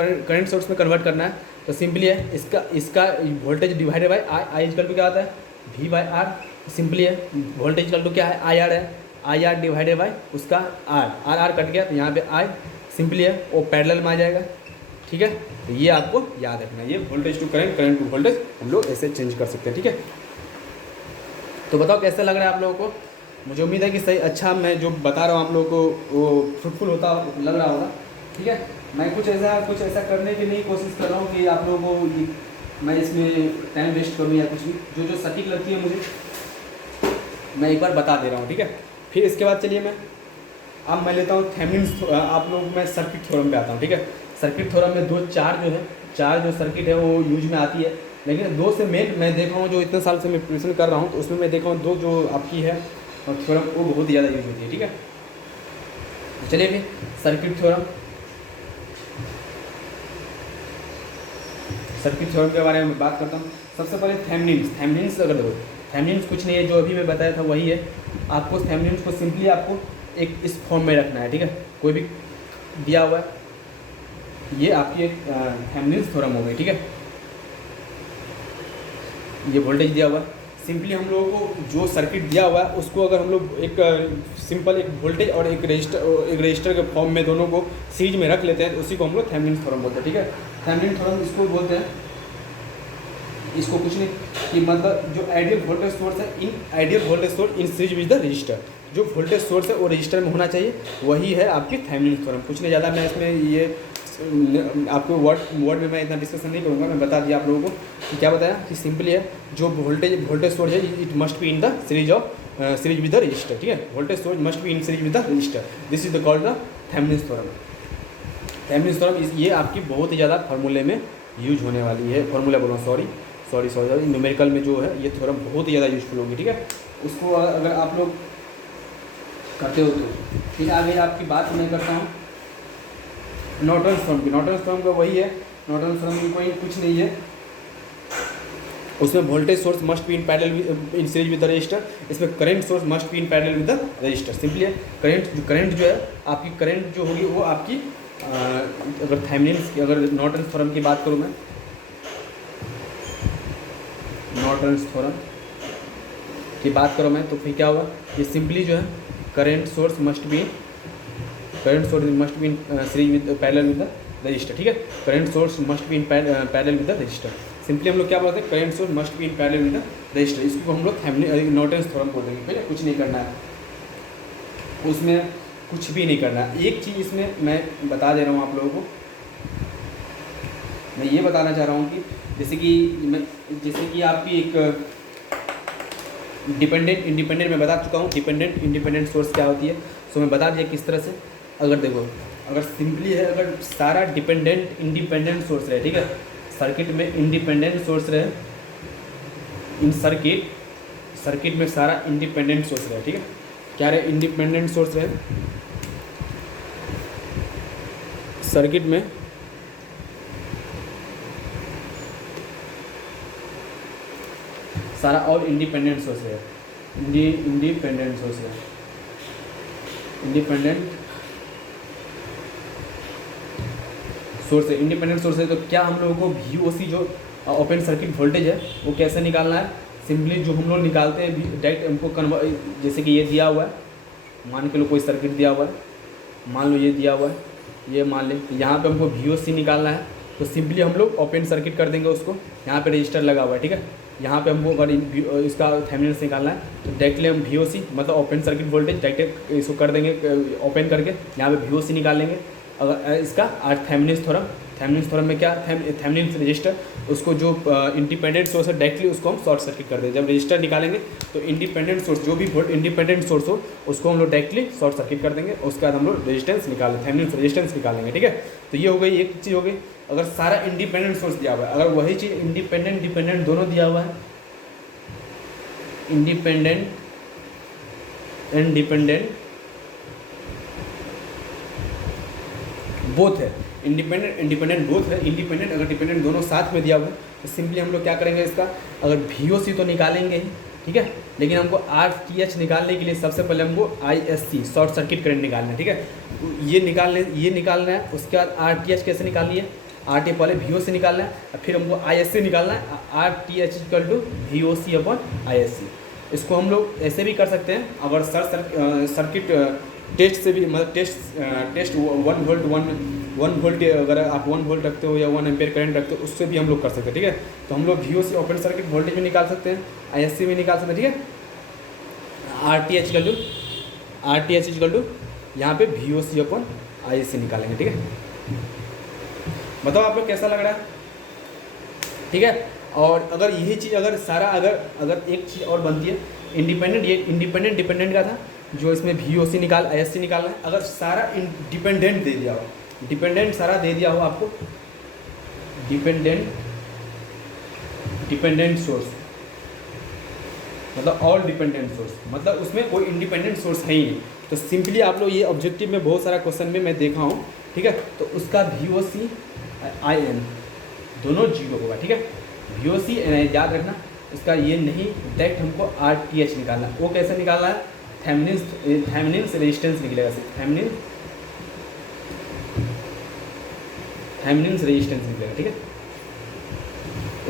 कन्वर्ट करना है, तो सिंपली है इसका voltage divided by I equal to क्या आता है, वी बाई आर। सिंपली है, वोल्टेज इक्वल टू क्या है, आई आर है, आई आर डिवाइडेड बाई उसका आर कट गया, तो यहाँ पे आई सिंपली है वो पैरेलल में आ जाएगा, ठीक है। तो ये आपको याद रखना है, ये voltage to current, current to voltage हम लोग ऐसे चेंज कर सकते हैं, ठीक है। तो बताओ कैसा लग रहा है आप लोगों को। मुझे उम्मीद है कि सही अच्छा मैं जो बता रहा हूँ आप लोगों को वो फ्रूटफुल होता लग रहा होगा, ठीक है। मैं कुछ ऐसा करने की नहीं कोशिश कर रहा हूँ कि आप लोगों को मैं इसमें टाइम वेस्ट करूँ या कुछ भी। जो सटीक लगती है मुझे मैं एक बार बता दे रहा हूँ, ठीक है। फिर इसके बाद चलिए मैं लेता हूँ थेवेनिन्स। आप लोग मैं सर्किट थ्योरम पे आता हूँ, ठीक है। सर्किट थ्योरम में चार जो सर्किट है वो यूज में आती है, लेकिन दो से मेन मैं देख रहा हूँ, जो इतने साल से मैं प्रिपरेशन कर रहा हूँ तो उसमें मैं देख रहा हूँ दो जो आपकी है थ्योरम वो बहुत ज़्यादा यूज होती है, ठीक है। चलिए फिर सर्किट थ्योरम के बारे में बात करता हूँ। सबसे पहले थेवेनिन्स अगर देखो, थेवेनिन्स कुछ नहीं है, जो अभी मैं बताया था वही है। आपको थेवेनिन्स को सिंपली आपको एक इस फॉर्म में रखना है, ठीक है। कोई भी दिया हुआ है, ये आपकी एक थेवेनिन्स थ्योरम हो गई, ठीक है। ये वोल्टेज दिया हुआ है, सिंपली हम लोगों को जो सर्किट दिया हुआ है उसको अगर हम लोग एक सिंपल एक वोल्टेज और एक रजिस्टर के फॉर्म में दोनों को सीरीज में रख लेते हैं, तो उसी को हम लोग थेवेनिन्स थ्योरम बोलते हैं, ठीक है। थेवेनिन्स थ्योरम इसको बोलते हैं, इसको कुछ नहीं कि मतलब जो आइडियल वोल्टेज सोर्स है इन सीरीज विद द रजिस्टर, जो वोल्टेज सोर्स है वो रजिस्टर में होना चाहिए, वही है आपकी थेवेनिन्स थ्योरम। कुछ नहीं ज़्यादा मैं इसमें ये आपको वर्ड में मैं इतना डिस्कशन नहीं करूँगा। मैं बता दिया आप लोगों को कि क्या बताया कि सिंपली है जो वोल्टेज सोर्स है it must be in the series with the register, ठीक है। Voltage source must be in series with the register, this is the called the Thevenin's theorem. Thevenin's theorem ये आपकी बहुत ही ज़्यादा फार्मूले में यूज होने वाली है, फार्मूला बोल रहा हूँ, सॉरी न्यूमेरिकल में जो है ये थ्योरम बहुत ही ज़्यादा यूजफुल होगी, ठीक है। उसको अगर आप लोग करते हो तो फिर आगे आपकी बात मैं करता हूँ नॉर्टन्स थ्योरम की। नॉर्टन्स थ्योरम का वही है, नॉर्टन्स थ्योरम की कोई कुछ नहीं है, उसमें voltage source must be in parallel in series with the resistor, इसमें current source must be in parallel with the resistor. Simply है करंट जो है आपकी करंट जो होगी वो आपकी अगर थेवेनिन्स की, अगर नॉर्टन्स थ्योरम की बात करूँ मैं, नॉर्टन्स थ्योरम की बात करूँ मैं, तो फिर क्या होगा, ये सिंपली जो है current source must be in series with parallel with the register, ठीक है। Current source must be in parallel with the resistor. Simply हम लोग क्या बोलते हैं, current source must be in parallel with the register, इसको हम लोग नॉर्टन्स थ्योरम बोल देंगे। पहले कुछ नहीं करना है, उसमें कुछ भी नहीं करना है। एक चीज़ इसमें मैं बता दे रहा हूँ आप लोगों को, मैं ये बताना चाह रहा हूँ कि जैसे कि आपकी एक डिपेंडेंट इंडिपेंडेंट मैं बता चुका हूँ, डिपेंडेंट इंडिपेंडेंट सोर्स क्या होती है, सो मैं बता दिया किस तरह से। अगर देखो, अगर सिंपली है, अगर सारा डिपेंडेंट इंडिपेंडेंट सोर्स रहे, ठीक है, सर्किट में इंडिपेंडेंट सोर्स रहे, इन सर्किट में सारा इंडिपेंडेंट सोर्स रहे, ठीक है। क्या रहे, इंडिपेंडेंट सोर्स रहे सर्किट में, सारा और इंडिपेंडेंट सोर्स है, इंडिपेंडेंट सोर्स है, इंडिपेंडेंट सोर्स है। तो क्या हम लोगों को VOC जो ओपन सर्किट वोल्टेज है वो कैसे निकालना है। सिंपली जो हम लोग निकालते हैं डायरेक्ट हमको जैसे कि ये दिया हुआ है, मान के लो कोई सर्किट दिया हुआ है, मान लो ये दिया हुआ है, ये मान लें, यहाँ पे हमको VOC निकालना है, तो सिंपली हम लोग ओपन सर्किट कर देंगे उसको। यहाँ पे रजिस्टर लगा हुआ है, ठीक है, यहाँ पे हमको अगर इसका थेवेनिन्स निकालना है तो डायरेक्टली हम VOC मतलब ओपन सर्किट वोल्टेज डायरेक्ट इसको कर देंगे, ओपन करके यहाँ पे VOC निकाल लेंगे। अगर इसका थेवेनिन्स थेवेनिन थ्योरम में क्या, थेवेनिन रजिस्टर, उसको जो इंडिपेंडेंट सोर्स है डायरेक्टली उसको हम शॉर्ट सर्किट कर दें। जब रजिस्टर निकालेंगे तो इंडिपेंडेंट सोर्स, जो भी इंडिपेंडेंट सोर्स हो उसको हम लोग डायरेक्टली शॉर्ट सर्किट कर देंगे। उसके बाद हम लोग रेजिस्टेंस निकालें, थेवेनिन रेजिस्टेंस निकालेंगे, ठीक है। तो ये हो गई एक चीज़ हो गई। अगर सारा इंडिपेंडेंट सोर्स दिया हुआ है, अगर वही चीज़ इंडिपेंडेंट डिपेंडेंट दोनों दिया हुआ है, इंडिपेंडेंट एंड डिपेंडेंट बोथ है, इंडिपेंडेंट इंडिपेंडेंट बोथ है, इंडिपेंडेंट अगर डिपेंडेंट दोनों साथ में दिया हुआ है तो सिंपली हम लोग क्या करेंगे, इसका अगर VOC तो निकालेंगे ही, ठीक है, लेकिन हमको RTH निकालने के लिए सबसे पहले हमको ISC शॉर्ट सर्किट करंट निकालना है, ठीक है। ये निकालना है। उसके बाद RTH कैसे निकालनी है, RT पहले VOC निकालना है, फिर हमको ISC निकालना है, RTH equal to VOC upon ISC। इसको हम लोग ऐसे भी कर सकते हैं, अगर सर्किट टेस्ट से भी, मतलब टेस्ट 1 वोल्ट अगर आप 1 वोल्ट रखते हो या 1 एम्पेयर करंट रखते हो, उससे भी हम लोग कर सकते हैं, ठीक है। तो हम लोग VOC ओपन सर्किट वोल्टेज भी निकाल सकते हैं, ISC भी निकाल सकते हैं, ठीक है। RTH इक्वल टू यहाँ पे VOC अपन ISC निकालेंगे, ठीक है। बताओ आप लोग कैसा लग रहा है, ठीक है। और अगर यही चीज़ अगर सारा अगर एक चीज़ और बनती है, इंडिपेंडेंट, ये इंडिपेंडेंट डिपेंडेंट का था, जो इसमें VOC निकाल ISC निकालना है। अगर सारा डिपेंडेंट दे दिया हो, डिपेंडेंट सारा दे दिया हो आपको, डिपेंडेंट सोर्स मतलब ऑल डिपेंडेंट सोर्स, मतलब उसमें कोई इंडिपेंडेंट सोर्स है ही नहीं, तो सिंपली आप लोग ये ऑब्जेक्टिव में बहुत सारा क्वेश्चन में मैं देखा हूँ, ठीक है। तो उसका VOC IN दोनों 0 होगा, ठीक है। VOC याद रखना, उसका ये नहीं, डायरेक्ट हमको RTH निकालना है। वो कैसे निकालना है, थेवेनिन रेजिस्टेंस निकलेगा, सिर्फ थेवेनिन रेजिस्टेंस निकलेगा, ठीक है।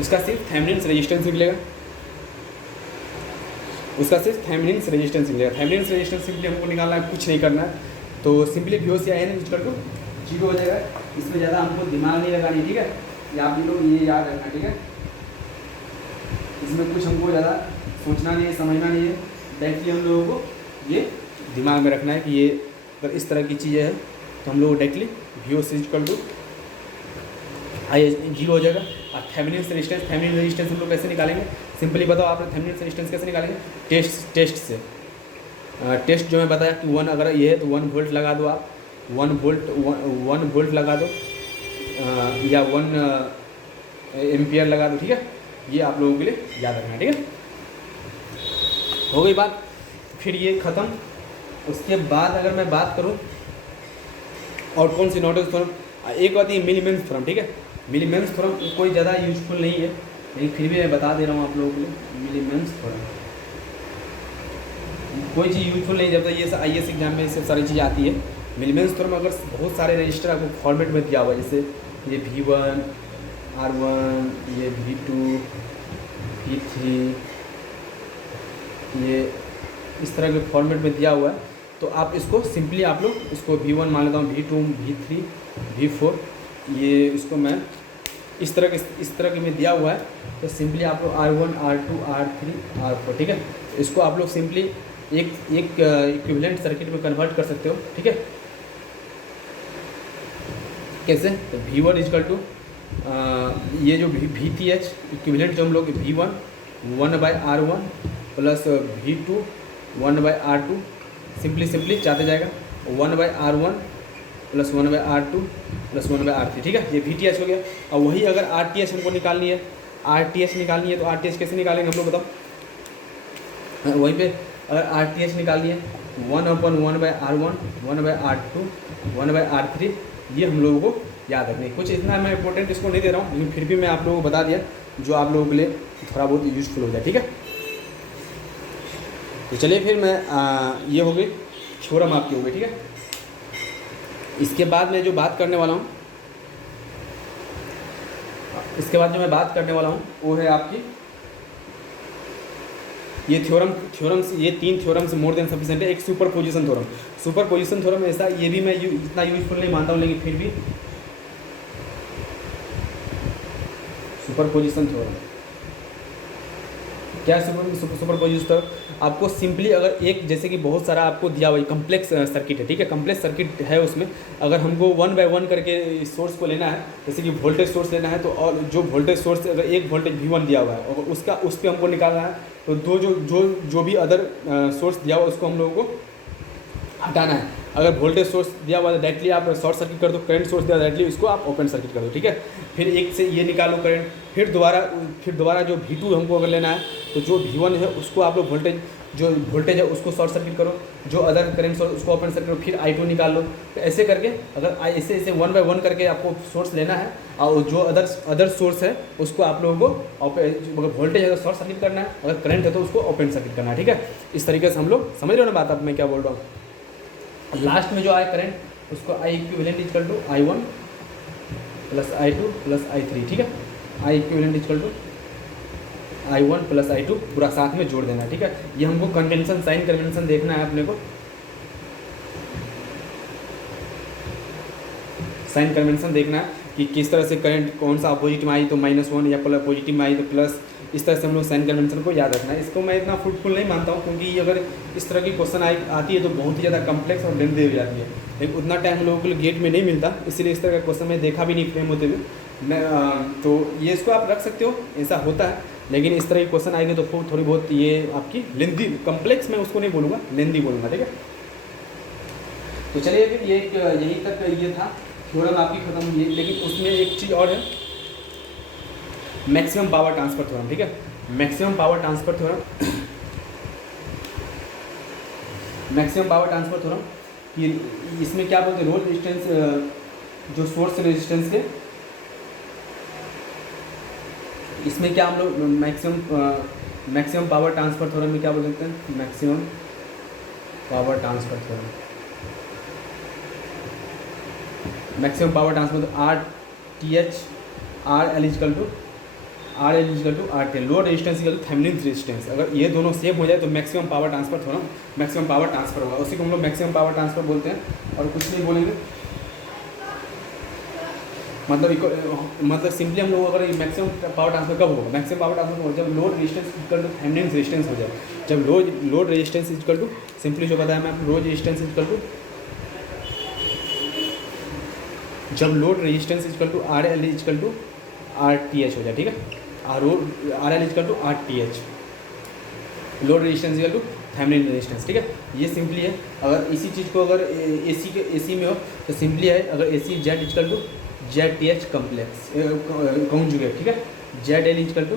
उसका सिर्फ थेवेनिन रेजिस्टेंस निकलेगा, उसका सिर्फ थेवेनिन रेजिस्टेंस निकलेगा। थेवेनिन रेजिस्टेंस सिंपली हमको निकालना है, कुछ नहीं करना है। तो simply VOC IN equal to 0 हो जाएगा। इसमें ज़्यादा हमको दिमाग नहीं लगानी, ठीक है। या आप लोग ये याद रखना, ठीक है। इसमें कुछ हमको ज़्यादा सोचना नहीं है, समझना नहीं है, डायरेक्टली हम लोगों को ये दिमाग में रखना है कि ये अगर इस तरह की चीज़ें हैं तो हम लोग डायरेक्टली VOC इक्वल टू 0 हो जाएगा। और थेवेनिन रेजिस्टेंस हम लोग कैसे निकालेंगे, सिंपली बताओ आप लोग थेवेनिन रेजिस्टेंस कैसे निकालेंगे, टेस्ट से। टेस्ट जो मैं बताया कि 1 अगर ये है तो 1 वोल्ट लगा दो आप, 1 वोल्ट लगा दो, या 1 एम्पियर लगा दो, ठीक है। ये आप लोगों के लिए याद रखना, ठीक है। हो गई बात, फिर ये ख़त्म। उसके बाद अगर मैं बात करूं और कौन सी नॉर्टन थ्योरम, एक बात ये मिलीमेंस थ्योरम, ठीक है। मिलीमेंस थ्योरम कोई ज़्यादा यूजफुल नहीं है, लेकिन फिर भी मैं बता दे रहा हूँ आप लोगों के लिए। मिलीमेंस थ्योरम कोई चीज़ यूजफुल नहीं, जब तक ये IAS एग्जाम में इससे सारी चीज़ें आती है। मिलीमेंस थ्योरम अगर बहुत सारे रजिस्टर आपको फॉर्मेट में दिया हुआ है, जैसे ये V1 R1, ये V2 V3, ये इस तरह के फॉर्मेट में दिया हुआ है, तो आप इसको सिंपली आप लोग इसको V1 मान लेता हूँ, V2 V3 V4, ये इसको मैं इस तरह के में दिया हुआ है, तो सिंपली आप लोग R1 R2 R3 R4, ठीक है। इसको आप लोग सिंपली एक इक्विवेलेंट सर्किट में कन्वर्ट कर सकते हो, ठीक है। कैसे, तो V1 इक्वल टू ये जो VTH इक्विवेलेंट जो हम लोग V1 1/R1 plus V2 1/R2, simply चाहते जाएगा 1/R1 plus 1/R2 plus 1/R3, ठीक है। ये VTH हो गया। और वही अगर RTH हमको निकालनी है, तो RTH कैसे निकालेंगे हम लोग बताओ। वहीं पे अगर RTH निकालनी है 1/1/R1 1/R2 1/R3, ये हम लोगों को याद रखना है। कुछ इतना मैं इंपॉर्टेंट इसको नहीं दे रहा हूँ, लेकिन फिर भी मैं आप लोगों को बता दिया जो आप लोगों के लिए थोड़ा बहुत यूजफुल हो जाए, ठीक है। तो चलिए फिर मैं ये हो गई थ्योरम आपकी हो गई, ठीक है। इसके बाद मैं जो बात करने वाला हूँ, वो है आपकी ये थ्योरम्स, ये 3 थ्योरम्स मोर देन सफिशिएंट है। एक सुपरपोजिशन थ्योरम ऐसा, ये भी मैं इतना यूजफुल नहीं मानता हूँ, लेकिन फिर भी सुपरपोजिशन थ्योरम क्या है। सुपरपोजिशन थ्योरम आपको सिंपली अगर एक जैसे कि बहुत सारा आपको दिया हुआ कम्प्लेक्स सर्किट है, ठीक है, कम्प्लेक्स सर्किट है, उसमें अगर हमको 1 बाय 1 करके सोर्स को लेना है, जैसे कि वोल्टेज सोर्स लेना है, तो और जो वोल्टेज सोर्स अगर एक वोल्टेज V1 दिया हुआ है और उसका उस पर हमको निकालना है, तो दो जो भी अदर सोर्स दिया हुआ है उसको हम लोगों को हटाना है। अगर वोल्टेज सोर्स दिया हुआ है डायरेक्टली आप शॉर्ट सर्किट कर दो, करंट सोर्स दिया डायरेक्टली इसको आप ओपन सर्किट कर दो, ठीक है। फिर एक से ये निकालो करंट, फिर दोबारा जो V2 हमको अगर लेना है, तो जो V1 है उसको आप लोग वोल्टेज है उसको शॉर्ट सर्किट करो, जो अदर करंट सोर्स उसको ओपन सर्किट करो, फिर I2 निकाल लो। तो ऐसे करके अगर ऐसे 1 बाय 1 करके आपको सोर्स लेना है, और जो अदर सोर्स है उसको आप लोगों को अगर वोल्टेज है तो शॉर्ट सर्किट करना है, अगर करंट है तो उसको ओपन सर्किट करना है, ठीक है। इस तरीके से हम लोग समझ रहे हो ना बात, अब मैं क्या बोल रहा हूँ। लास्ट में जो आए करंट उसको I equivalent equal to I1 plus I2 plus I3, ठीक है। I equivalent equal to I1 plus I2 पूरा साथ में जोड़ देना, ठीक है। ये हमको कन्वेंशन, साइन कन्वेंशन देखना है अपने को। साइन कन्वेंशन देखना है कि किस तरह से करंट कौन सा अपोजिट में आई तो -1 या पॉजिटिव में आई तो प्लस, इस तरह से हम लोग साइन कन्वेंशन को याद रखना है। इसको मैं इतना फ्रूटफुल नहीं मानता हूँ, क्योंकि अगर इस तरह की क्वेश्चन आती है तो बहुत ही ज़्यादा कम्प्लेक्स और लेंथी हो जाती है, लेकिन उतना टाइम हम लोगों के लिए गेट में नहीं मिलता, इसलिए इस तरह का क्वेश्चन मैं देखा भी नहीं फ्रेम होते हुए। तो ये इसको आप रख सकते हो, ऐसा होता है, लेकिन इस तरह की क्वेश्चन आएंगे तो थोड़ी बहुत ये आपकी लेंथी, कम्प्लेक्स मैं उसको नहीं बोलूँगा, लेंथी बोलूँगा, ठीक है। तो चलिए फिर यहीं तक ये था थ्योरम आपकी खत्म हुई, लेकिन उसमें एक चीज़ और है, मैक्सिमम पावर ट्रांसफर थ्योरम, ठीक है। Maximum power transfer theorem, maximum power transfer theorem कि इसमें क्या बोलते हैं, लोड रेजिस्टेंस जो सोर्स रेजिस्टेंस के, इसमें क्या हम लोग मैक्सिमम पावर ट्रांसफर थ्योरम में क्या बोल सकते हैं, maximum power transfer theorem, maximum power transfer RTH RL equal to RTL, load resistance equal to Thevenin resistance. अगर ये दोनों सेम हो जाए तो maximum power transfer theorem, maximum power transfer होगा, उसी को हम लोग मैक्सिमम पावर ट्रांसफर बोलते हैं, और कुछ नहीं बोलेंगे। मतलब सिंपली हम लोग अगर मैक्सिमम पावर ट्रांसफर कब होगा, मैक्सिमम पावर ट्रांसफर होगा जब load resistance equal to Thevenin resistance हो जाए। जब load resistance equal to, simply जो बताया मैं, लोड रेजिस्टेंस इक्वल टू, जब load resistance equal to RL equal to RTH हो जाए, ठीक है। RL equal to RTH, load resistance equal to Thevenin resistance, ठीक है। ये सिंपली है। अगर इसी चीज़ को अगर AC में हो तो सिंपली है, अगर AC Z equal to ZTH complex conjugate, ठीक है। ZL equal to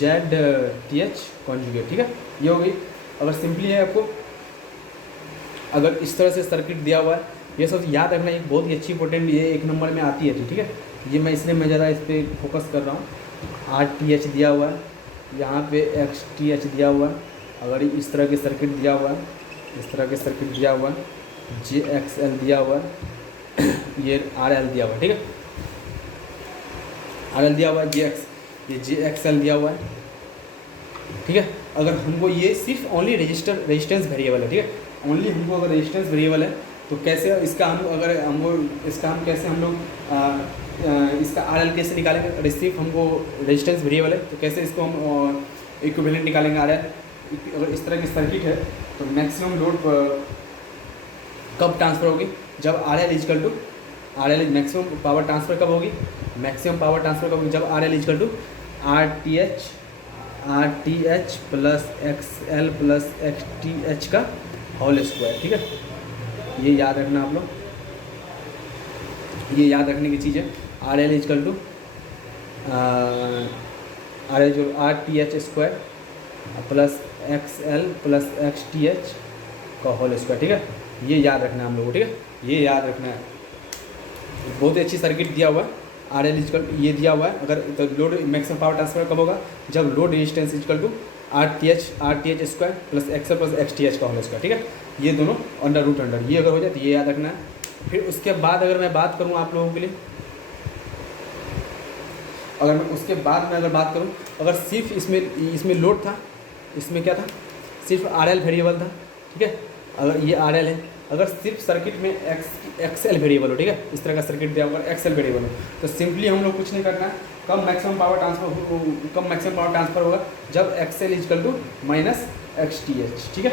ZTH conjugate, ठीक है। ये हो गई। अगर सिंपली है आपको, अगर इस तरह से सर्किट दिया हुआ है, ये सब याद रखना, एक बहुत ही अच्छी इंपॉर्टेंट, ये 1 नंबर में आती है, ठीक है। ये मैं इसलिए मैं ज़्यादा इस पर फोकस कर रहा हूँ। RTH दिया हुआ है, यहाँ पे XTH दिया हुआ है, अगर इस तरह के सर्किट दिया हुआ है, इस तरह के सर्किट दिया हुआ है, JXL दिया हुआ है, ये RL दिया हुआ है, ठीक है। RL दिया हुआ है, ये JXL दिया हुआ है, ठीक है। अगर हमको ये सिर्फ ओनली रेजिस्टेंस वेरिएबल है, ठीक है। ओनली हमको अगर रेजिस्टेंस वेरिएबल है तो कैसे इसका हम कैसे हम लोग इसका RL कैसे निकालेंगे। अगर सिर्फ हमको रेजिस्टेंस वेरिएबल है तो कैसे इसको हम इक्विवेलेंट निकालेंगे RL। अगर इस तरह की सर्किट है तो मैक्सिमम लोड कब ट्रांसफ़र होगी, जब RL मैक्सिमम पावर ट्रांसफ़र कब होगी, मैक्सिमम पावर ट्रांसफ़र कब होगी, जब RL equal to RTH plus XL plus XTH का होल स्क्वायर, ठीक है। ये याद रखना आप लोग, ये याद रखने की चीज़ है। RL equal to RTH square plus XL plus XTH का होल स्क्वायर, ठीक है। ये याद रखना है हम लोगों को, ठीक है। ये याद रखना है। बहुत ही अच्छी सर्किट दिया हुआ है। RL इक्वल ये दिया हुआ है, अगर तो लोड मैक्सिमम पावर ट्रांसफर कब होगा, जब load resistance equal to RTH square plus XL plus XTH का होल स्क्वायर, ठीक है। ये दोनों अंडर, ये अगर हो जाए तो ये याद रखना है। फिर उसके बाद अगर मैं बात करूँ आप लोगों के लिए, अगर मैं उसके बाद में अगर बात करूँ, अगर सिर्फ इसमें लोड था, इसमें क्या था, सिर्फ RL वेरिएबल था, ठीक है। अगर ये RL है, अगर सिर्फ सर्किट में XL वेरिएबल हो, ठीक है, इस तरह का सर्किट दिया हुआ XL वेरिएबल हो, तो सिंपली हम लोग कुछ नहीं करना है। कब मैक्सिमम पावर ट्रांसफर होगा, जब XL equal to minus X T H, ठीक है।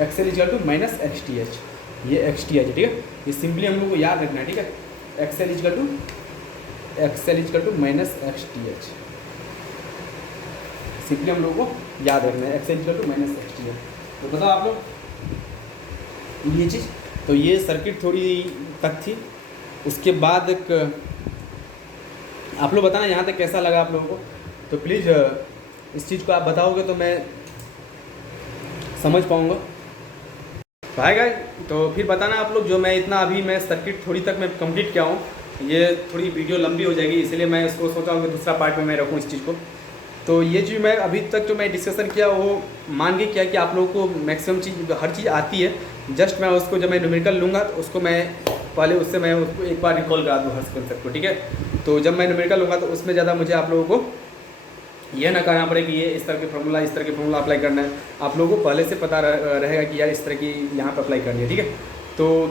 X L equal to minus X T H, ये एक्स टी एच, ठीक है। ये सिंपली हम लोग को याद रखना है, ठीक है। X L equal to minus X T H, simply हम लोग को याद रखना है, X L equal to minus X T H. तो बताओ आप लोग ये चीज़। तो ये सर्किट थोड़ी तक थी, उसके बाद एक आप लोग बताना यहाँ तक कैसा लगा आप लोगों को। तो प्लीज़ इस चीज़ को आप बताओगे तो मैं समझ पाऊँगा। भाई गाइस, तो फिर बताना आप लोग, जो मैं इतना अभी मैं सर्किट थोड़ी तक मैं कंप्लीट किया हूँ, ये थोड़ी वीडियो लंबी हो जाएगी, इसलिए मैं इसको सोचा हूँ कि दूसरा पार्ट में मैं रखूँ इस चीज़ को। तो ये चीज़ मैं अभी तक जो मैं डिस्कशन किया वो मान के किया कि आप लोगों को मैक्सिमम चीज़ हर चीज़ आती है। जस्ट मैं उसको जब मैं न्यूमेरिकल लूँगा तो उसको मैं पहले उससे मैं उसको एक बार रिकॉल करा दूँ हर कंसेप्ट को, ठीक है। तो जब मैं न्यूमेरिकल लूँगा तो उसमें ज़्यादा मुझे आप लोगों को यह ना करना पड़े कि ये इस तरह के फार्मूला इस तरह के फार्मूला अप्लाई करना है। आप लोगों को पहले से पता रहेगा कि यार इस तरह की यहाँ पर अप्लाई करनी है, ठीक है। तो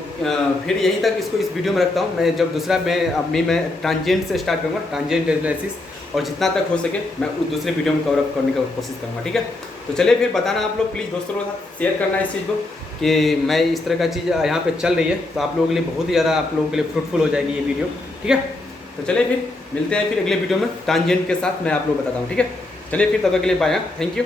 फिर यहीं तक इसको इस वीडियो में रखता हूँ। मैं जब दूसरा मैं टांजेंट से स्टार्ट करूँगा, टांजेंट एनालिसिस, और जितना तक हो सके मैं उस दूसरे वीडियो में कवर अप करने का कोशिश करूँगा, ठीक है। तो चलिए फिर बताना आप लोग, प्लीज़ दोस्तों के साथ शेयर करना है इस चीज़ को कि मैं इस तरह का चीज़ यहाँ पे चल रही है, तो आप लोगों के लिए बहुत ही ज़्यादा आप लोगों के लिए फ्रूटफुल हो जाएगी ये वीडियो, ठीक है। तो चलिए फिर मिलते हैं फिर अगले वीडियो में टांजेंट के साथ मैं आप लोग बताता हूँ, ठीक है। चलिए फिर तब तक के लिए बाय, थैंक यू।